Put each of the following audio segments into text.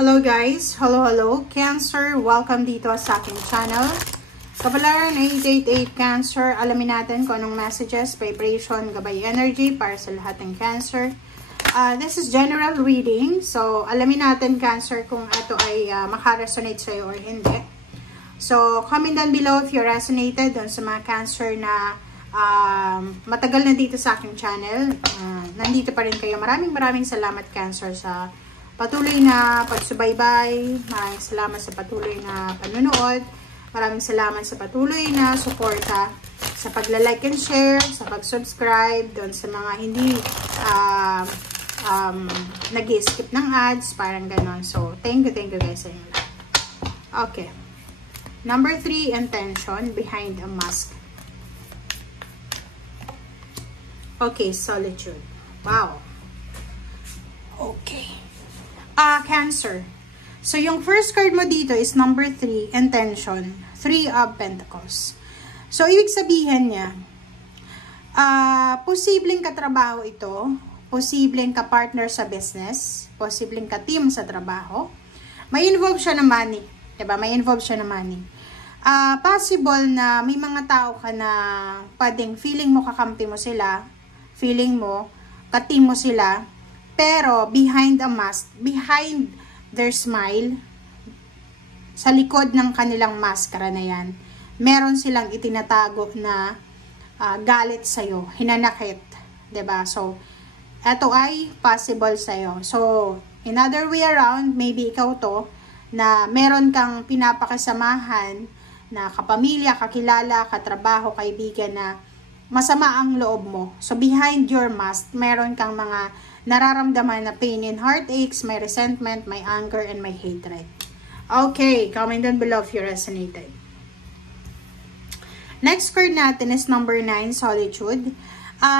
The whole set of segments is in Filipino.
Hello guys! Hello! Cancer! Welcome dito sa aking channel. Kapalaran 888 Cancer. Alamin natin kung anong messages, vibration, gabay energy para sa lahat ng Cancer. This is general reading. So, alamin natin Cancer kung ito ay makaresonate sa'yo or hindi. So, comment down below if you resonated dun sa mga Cancer na matagal na dito sa aking channel. Nandito pa rin kayo. Maraming salamat Cancer sa patuloy na pagsubaybay. Maraming salamat sa patuloy na panunood. Maraming salamat sa patuloy na suporta sa pagla-like and share, sa pag-subscribe, doon sa mga hindi nag-skip ng ads, parang ganon. So, thank you guys sa inyo. Okay. Number 3, intention behind a mask. Okay, solitude. Wow. Okay. Cancer. So, yung first card mo dito is number 3, intention. 3 of Pentacles. So, ibig sabihin niya, posibleng katrabaho ito, posibleng ka-partner sa business, posibleng ka-team sa trabaho. May involve siya na money. Diba? May involve siya na money. Possible na may mga tao ka na pwedeng feeling mo kakampi mo sila, feeling mo, ka-team mo sila, pero behind a mask, behind their smile, sa likod ng kanilang maskara na yan, meron silang itinatago na galit sa'yo, hinanakit. Diba? So, eto ay possible sa'yo. So, in other way around, maybe ikaw to, na meron kang pinapakasamahan na kapamilya, kakilala, katrabaho, kaibigan na masama ang loob mo. So, behind your mask, meron kang mga nararamdaman na pain and heartaches, may resentment, may anger, and may hatred. Okay, comment down below if you resonated. Next card natin is number 9, solitude.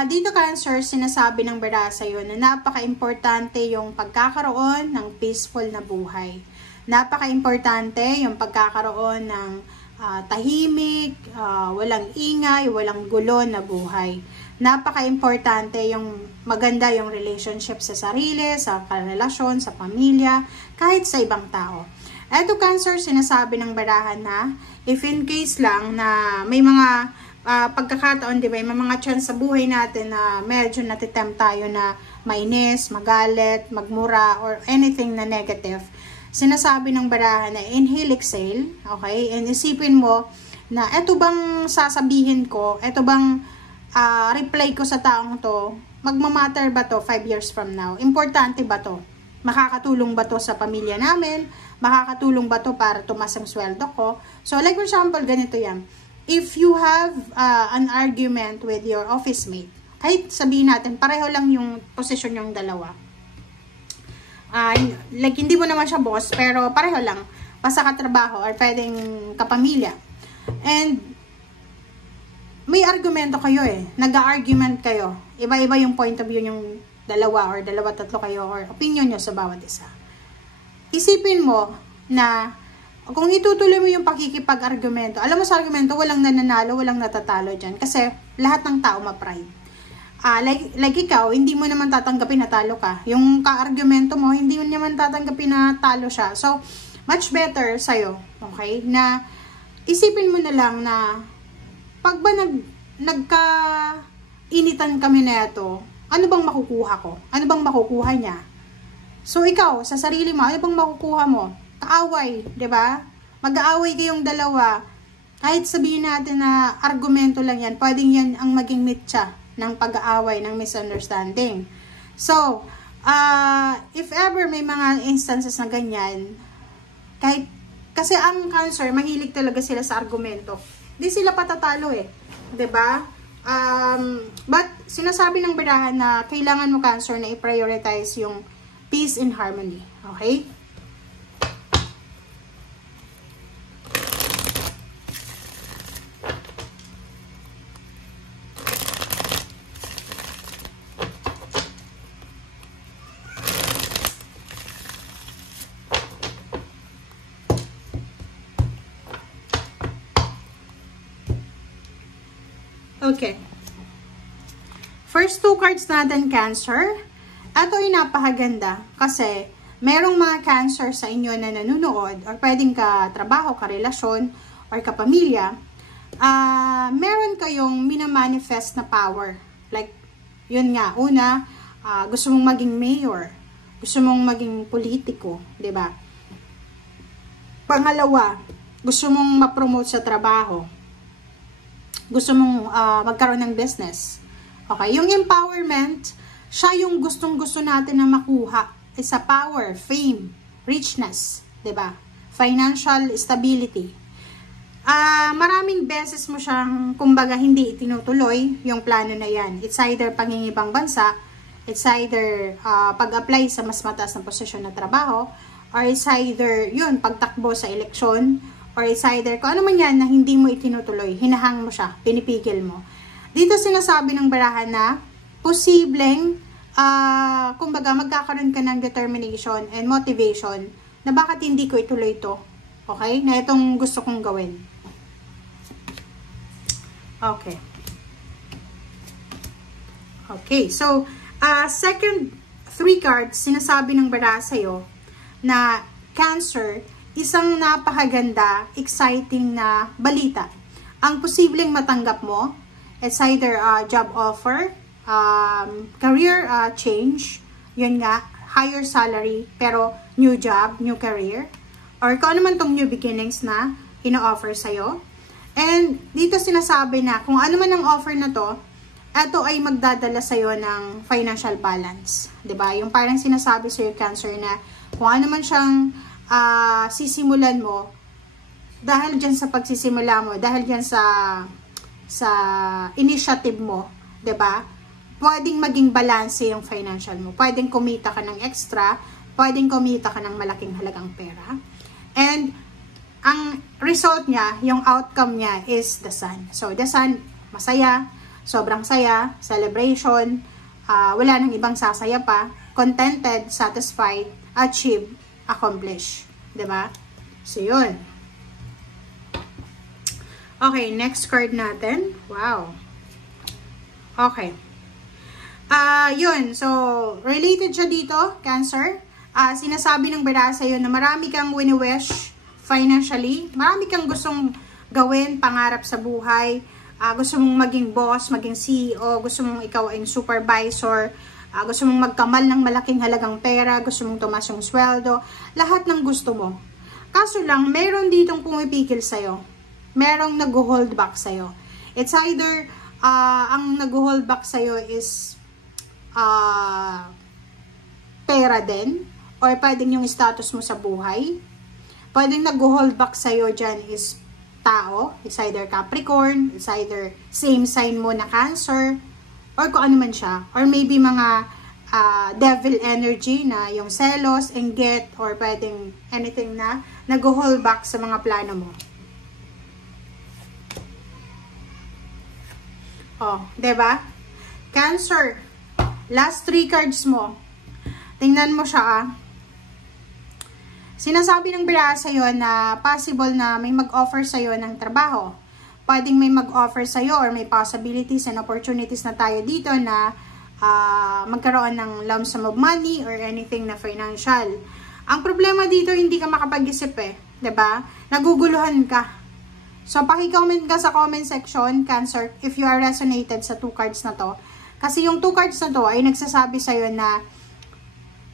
Dito Cancer, sinasabi ng bida sa'yo na napaka-importante yung pagkakaroon ng peaceful na buhay. Napaka-importante yung pagkakaroon ng tahimik, walang ingay, walang gulo na buhay. Napaka-importante yung maganda yung relationship sa sarili, sa karelasyon, sa pamilya, kahit sa ibang tao. Eto Cancer, sinasabi ng barahan na if in case lang na may mga pagkakataon, di ba, may mga chance sa buhay natin na medyo natitempt tayo na mainis, magalit, magmura, or anything na negative. Sinasabi ng barahan na inhale, exhale, okay? And isipin mo na eto bang sasabihin ko, eto bang reply ko sa taong to, magmamatter ba to 5 years from now? Importante ba to? Makakatulong ba to sa pamilya namin? Makakatulong ba to para tumas ang sweldo ko? So, like for example, ganito yan. If you have an argument with your office mate, kahit sabihin natin, pareho lang yung posisyon yung dalawa. Like, hindi mo naman siya boss, pero pareho lang. Basta katrabaho or pwedeng kapamilya. And, may argumento kayo eh. Nag-argument kayo. Iba-iba yung point of view yung dalawa or dalawa-tatlo kayo or opinion nyo sa bawat isa. Isipin mo na kung itutuloy mo yung pakikipag-argumento, alam mo sa argumento, walang nananalo, walang natatalo dyan. Kasi lahat ng tao ma-pride. Like ikaw, hindi mo naman tatanggapin na talo ka. Yung ka-argumento mo, hindi mo naman tatanggapin na talo siya. So, much better sa'yo, okay? Na isipin mo na lang na pag ba nagka-initan kami na ito, ano bang makukuha ko? Ano bang makukuha niya? So, ikaw, sa sarili mo, ano bang makukuha mo? Kaaway, di ba? Mag-aaway kayong dalawa. Kahit sabihin natin na argumento lang yan, pwedeng yan ang maging mitya ng pag-aaway, ng misunderstanding. So, if ever may mga instances na ganyan, kasi ang Cancer, mahilig talaga sila sa argumento. Di sila patatalo eh. 'Di ba? But sinasabi ng birahan na kailangan mo Cancer na i-prioritize yung peace and harmony. Okay? Okay. First two cards natin, Cancer. Ito ay napakaganda kasi merong mga Cancer sa inyo na nanonood, or pwedeng ka-trabaho, ka-relasyon, or kapamilya, meron kayong minamanifest na power. Like, yun nga, una, gusto mong maging mayor, gusto mong maging politiko, 'di ba? Pangalawa, gusto mong ma-promote sa trabaho. Gusto mong magkaroon ng business. Okay, yung empowerment, siya yung gustong-gusto natin na makuha. Isa power, fame, richness, 'di ba? Financial stability. Maraming beses mo siyang, kumbaga, hindi itinutuloy yung plano na yan. It's either pangingibang bansa, it's either pag-apply sa mas mataas na posisyon na trabaho, or it's either yun, pagtakbo sa eleksyon, or it's either kung ano man yan na hindi mo itinutuloy, hinahang mo siya, pinipigil mo. Dito sinasabi ng barahan na posibleng, kumbaga, magkakaroon ka ng determination and motivation na bakit hindi ko ituloy ito. Okay? Na itong gusto kong gawin. Okay. Okay. So, second 3 cards, sinasabi ng baraha sa'yo na Cancer, isang napakaganda, exciting na balita. Ang posibleng matanggap mo, it's either a job offer, career change, yun nga, higher salary, pero new job, new career, or kung ano man tong new beginnings na ino-offer sa'yo. And dito sinasabi na kung ano man ang offer na to, ito ay magdadala sa'yo ng financial balance. 'Di ba? Yung parang sinasabi sa'yo, Cancer, na kung ano man siyang sisimulan mo, dahil dyan sa pagsisimula mo, dahil dyan sa initiative mo, 'di ba? Pwedeng maging balance yung financial mo. Pwedeng kumita ka ng extra, pwedeng kumita ka ng malaking halagang pera. And ang result niya, yung outcome niya is the Sun. So, the Sun, masaya, sobrang saya, celebration, wala nang ibang sasaya pa, contented, satisfied, achieve, accomplish. Diba? So, yun. Okay, next card natin. Wow. Okay. Yun. So, related siya dito, Cancer. Sinasabi ng baraha sa'yo na marami kang wini-wish financially. Marami kang gustong gawin, pangarap sa buhay. Gusto mong maging boss, maging CEO. Gusto mong ikaw ay supervisor. Gusto mong magkamal ng malaking halagang pera. Gusto mong tumas yung sweldo. Lahat ng gusto mo. Kaso lang, meron ditong pumipigil sa'yo. Merong nag-hold back sa'yo. It's either, ang nag-hold back sa'yo is pera din. Or pwedeng yung status mo sa buhay. Pwedeng nag-hold back sa'yo dyan is tao. It's either Capricorn, it's either same sign mo na Cancer, or kung ano man siya. Or maybe mga devil energy na yung selos, inggit, or pwedeng anything na nag-hold back sa mga plano mo. Oh, diba? Cancer, last 3 cards mo. Tingnan mo siya, Sinasabi ng baraha sa'yo na possible na may mag-offer sa'yo ng trabaho. Pwedeng may mag-offer sa'yo or may possibilities and opportunities na tayo dito na magkaroon ng lump sum of money or anything na financial. Ang problema dito, hindi ka makapag-isip eh. 'Di ba? Naguguluhan ka. So, paki-comment ka sa comment section, Cancer, if you are resonated sa 2 cards na to. Kasi yung 2 cards na to ay nagsasabi sa'yo na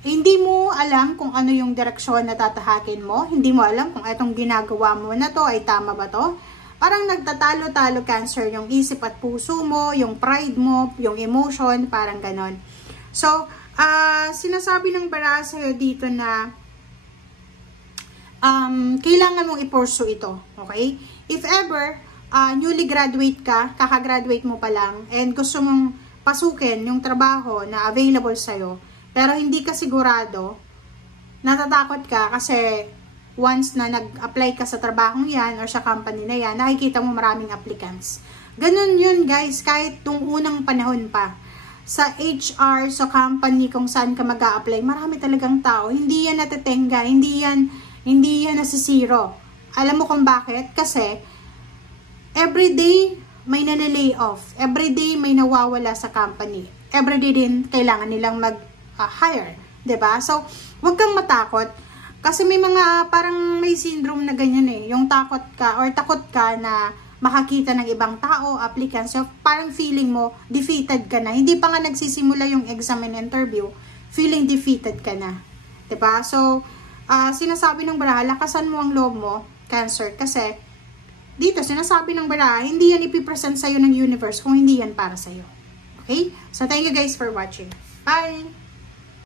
hindi mo alam kung ano yung direksyon na tatahakin mo. Hindi mo alam kung itong ginagawa mo na to ay tama ba to. Parang nagtatalo-talo, Cancer, yung isip at puso mo, yung pride mo, yung emotion, parang ganon. So, sinasabi ng baraha sa'yo dito na kailangan mong i-pursue ito. Okay? If ever, newly graduate ka, kakagraduate mo pa lang, and gusto mong pasukin yung trabaho na available sa'yo, pero hindi ka sigurado, natatakot ka kasi once na nag-apply ka sa trabahong yan or sa company na yan, nakikita mo maraming applicants. Ganun yun, guys, kahit tung unang panahon pa. Sa HR, sa company kung saan ka mag-a-apply, marami talagang tao. Hindi yan natetengga, hindi yan nasisiro. Alam mo kung bakit? Kasi everyday may nalilay off. Everyday may nawawala sa company. Everyday din kailangan nilang mag-hire 'Diba? So, huwag kang matakot. Kasi may mga parang may syndrome na ganyan eh. Yung takot ka na makakita ng ibang tao, applicants. So, parang feeling mo, defeated ka na. Hindi pa nga nagsisimula yung exam and interview, feeling defeated ka na. 'Diba? So, sinasabi ng baraha, lakasan mo ang loob mo, Cancer. Kasi, dito, sinasabi ng baraha, hindi yan ipipresent sa'yo ng universe kung hindi yan para sa'yo. Okay? So, thank you guys for watching. Bye!